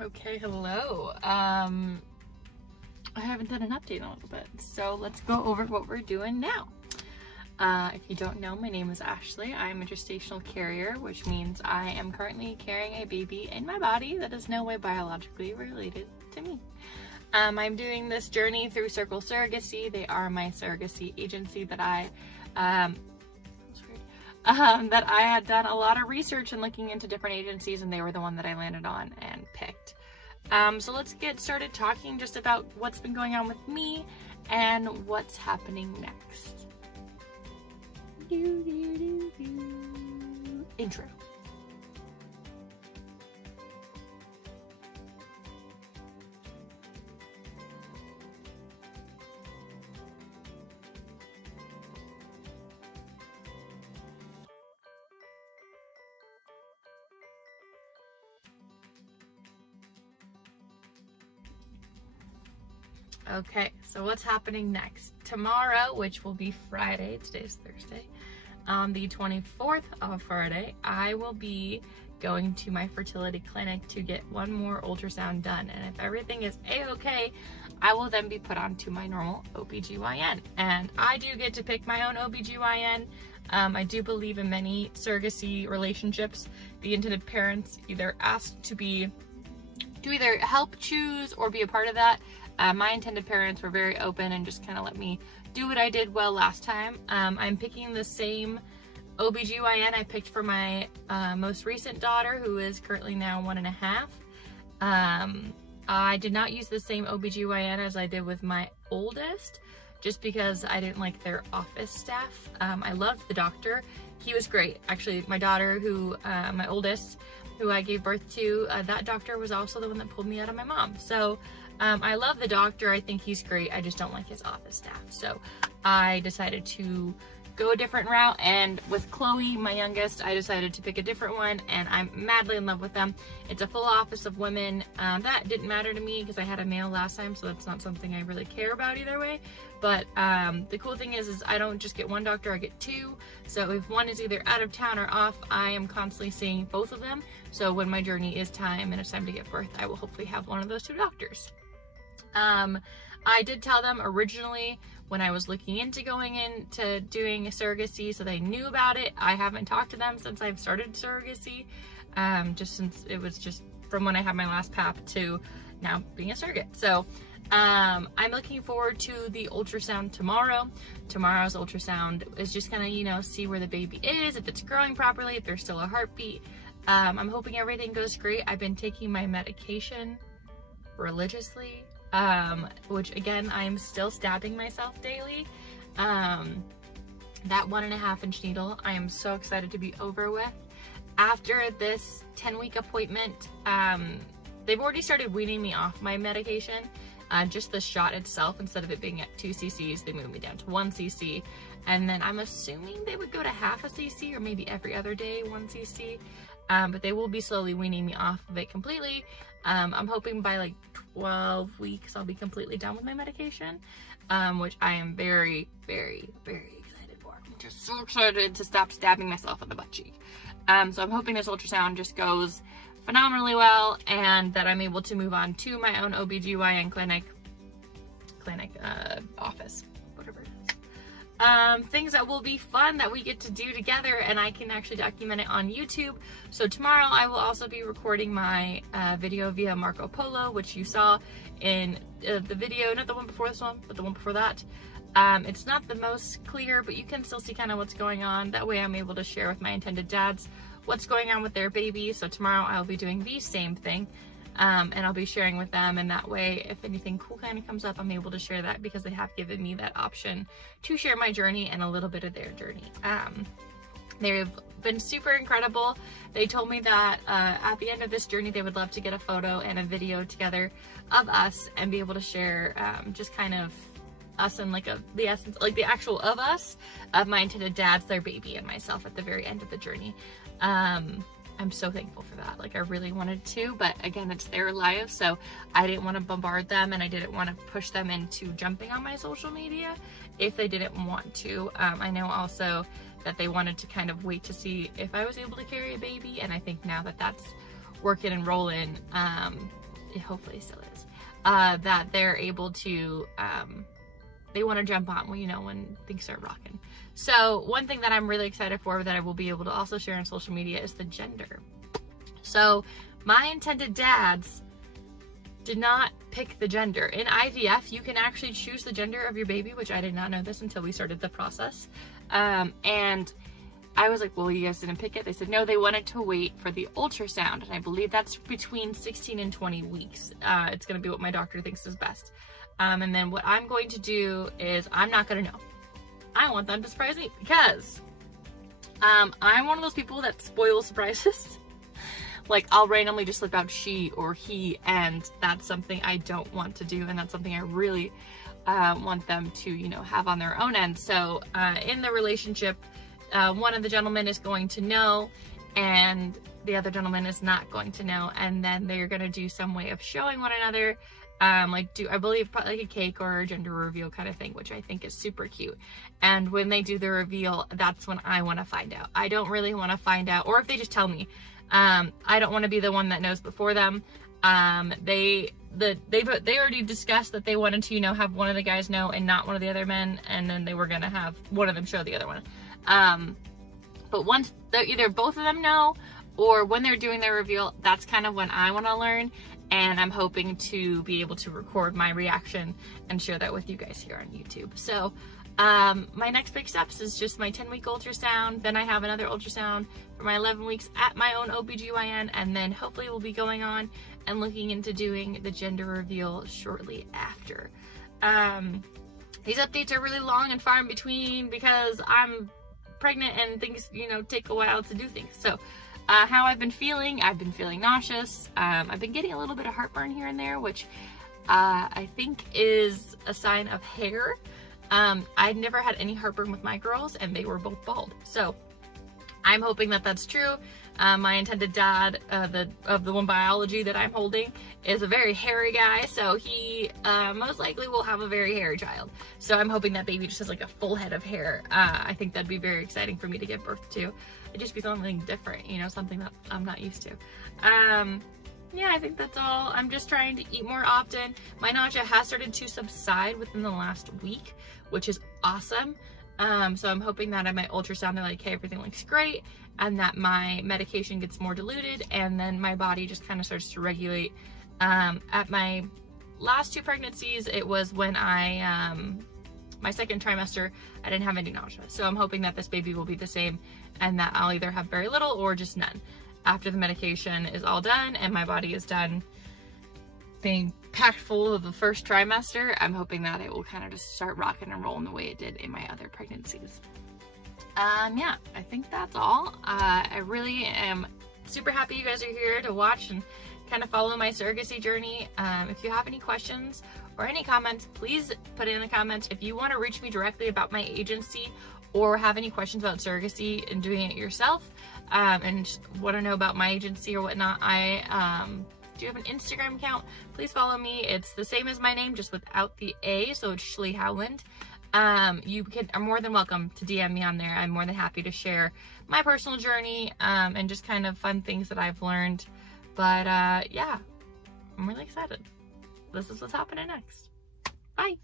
Okay, hello. I haven't done an update in a little bit, so let's go over what we're doing now. If you don't know, my name is Ashley. I'm a gestational carrier, which means I am currently carrying a baby in my body that is no way biologically related to me. I'm doing this journey through Circle Surrogacy. They are my surrogacy agency that I had done a lot of research and looking into different agencies, and they were the one that I landed on and picked. So let's get started talking just about what's been going on with me and what's happening next. Intro. Okay, so what's happening next? Tomorrow, which will be Friday, today's Thursday, on the 24th of Friday, I will be going to my fertility clinic to get one more ultrasound done. And if everything is a-okay, I will then be put onto my normal OBGYN. And I do get to pick my own OBGYN. I do believe in many surrogacy relationships, the intended parents either asked to either help choose or be a part of that. My intended parents were very open and just kind of let me do what I did well last time. I'm picking the same OBGYN I picked for my most recent daughter, who is currently now 1.5. I did not use the same OBGYN as I did with my oldest, just because I didn't like their office staff. I loved the doctor. He was great. Actually, my daughter, my oldest, who I gave birth to, that doctor was also the one that pulled me out of my mom. So I love the doctor. I think he's great. I just don't like his office staff. So I decided to go a different route, and with Chloe, my youngest, I decided to pick a different one, and I'm madly in love with them. It's a full office of women. That didn't matter to me because I had a male last time, so that's not something I really care about either way. But the cool thing is I don't just get one doctor, I get two. So if one is either out of town or off, I am constantly seeing both of them. So when my journey is time and it's time to give birth, I will hopefully have one of those two doctors. I did tell them originally when I was looking into going into doing a surrogacy, so they knew about it. I haven't talked to them since I've started surrogacy, just since it was just from when I had my last PAP to now being a surrogate. So I'm looking forward to the ultrasound tomorrow. Tomorrow's ultrasound is just gonna, see where the baby is, if it's growing properly, if there's still a heartbeat. I'm hoping everything goes great. I've been taking my medication religiously, which again, I'm still stabbing myself daily. That 1.5-inch needle, I am so excited to be over with. After this 10-week appointment, they've already started weaning me off my medication. Just the shot itself, instead of it being at 2 cc's, they moved me down to 1 cc. And then I'm assuming they would go to half a cc or maybe every other day 1 cc. But they will be slowly weaning me off of it completely. I'm hoping by like 12 weeks I'll be completely done with my medication, which I am very, very, very excited for. I'm just so excited to stop stabbing myself in the butt cheek. So I'm hoping this ultrasound just goes phenomenally well, and that I'm able to move on to my own OBGYN clinic office, whatever it is. Things that will be fun that we get to do together, and I can actually document it on YouTube. So tomorrow I will also be recording my video via Marco Polo, which you saw in the video, not the one before this one, but the one before that. It's not the most clear, but you can still see kind of what's going on. That way I'm able to share with my intended dads what's going on with their baby. So tomorrow I'll be doing the same thing, and I'll be sharing with them, and that way if anything cool kind of comes up, I'm able to share that because they have given me that option to share my journey and a little bit of their journey. They've been super incredible. They told me that at the end of this journey they would love to get a photo and a video together of us and be able to share just kind of us and like the essence, like the actual of us, of my intended dads, their baby, and myself at the very end of the journey. I'm so thankful for that. Like, I really wanted to, but again, it's their life, so I didn't want to bombard them, and I didn't want to push them into jumping on my social media if they didn't want to. I know also that they wanted to kind of wait to see if I was able to carry a baby, and I think now that that's working and rolling, it hopefully still is, that they're able to, they want to jump on when, you know, when things start rocking. So one thing that I'm really excited for that I will be able to also share on social media is the gender. So my intended dads did not pick the gender. In IVF, you can actually choose the gender of your baby, which I did not know this until we started the process. And I was like, well, you guys didn't pick it? They said, no, they wanted to wait for the ultrasound. And I believe that's between 16 and 20 weeks. It's going to be what my doctor thinks is best. And then what I'm going to do is I'm not going to know. I want them to surprise me because I'm one of those people that spoils surprises. Like, I'll randomly just slip out she or he, and that's something I don't want to do, and that's something I really want them to, you know, have on their own end. So in the relationship, one of the gentlemen is going to know, and the other gentleman is not going to know, and then they're going to do some way of showing one another, like I believe probably like a cake or a gender reveal kind of thing, which I think is super cute. And when they do the reveal, that's when I want to find out. I don't really want to find out, or if they just tell me. I don't want to be the one that knows before them. They already discussed that they wanted to, you know, have one of the guys know and not one of the other men, and then they were gonna have one of them show the other one. But once either both of them know, or when they're doing their reveal, that's kind of when I want to learn, and I'm hoping to be able to record my reaction and share that with you guys here on YouTube. So my next big steps is just my 10-week ultrasound. Then I have another ultrasound for my 11 weeks at my own OBGYN, and then hopefully we'll be going on and looking into doing the gender reveal shortly after. These updates are really long and far in between because I'm pregnant and things, you know, take a while to do things. So how I've been feeling nauseous. I've been getting a little bit of heartburn here and there, which I think is a sign of hair. I'd never had any heartburn with my girls, and they were both bald. So I'm hoping that that's true. My intended dad, of the one biology that I'm holding, is a very hairy guy, so he most likely will have a very hairy child. So I'm hoping that baby just has like a full head of hair. I think that'd be very exciting for me to give birth to. It'd just be something different, you know, something that I'm not used to. Yeah, I think that's all. I'm just trying to eat more often. My nausea has started to subside within the last week, which is awesome. So I'm hoping that at my ultrasound they're like, hey, everything looks great, and that my medication gets more diluted, and then my body just kind of starts to regulate. At my last 2 pregnancies, it was when I, my second trimester, I didn't have any nausea. So I'm hoping that this baby will be the same, and that I'll either have very little or just none. After the medication is all done and my body is done being packed full of the first trimester, I'm hoping that it will kind of just start rocking and rolling the way it did in my other pregnancies. Yeah, I think that's all. I really am super happy you guys are here to watch and kind of follow my surrogacy journey. If you have any questions or any comments, please put it in the comments. If you want to reach me directly about my agency or have any questions about surrogacy and doing it yourself, and want to know about my agency or whatnot, I do have an Instagram account. Please follow me. It's the same as my name, just without the A, so it's Shlee Howland. You are more than welcome to DM me on there. I'm more than happy to share my personal journey, and just kind of fun things that I've learned. But yeah, I'm really excited. This is what's happening next. Bye.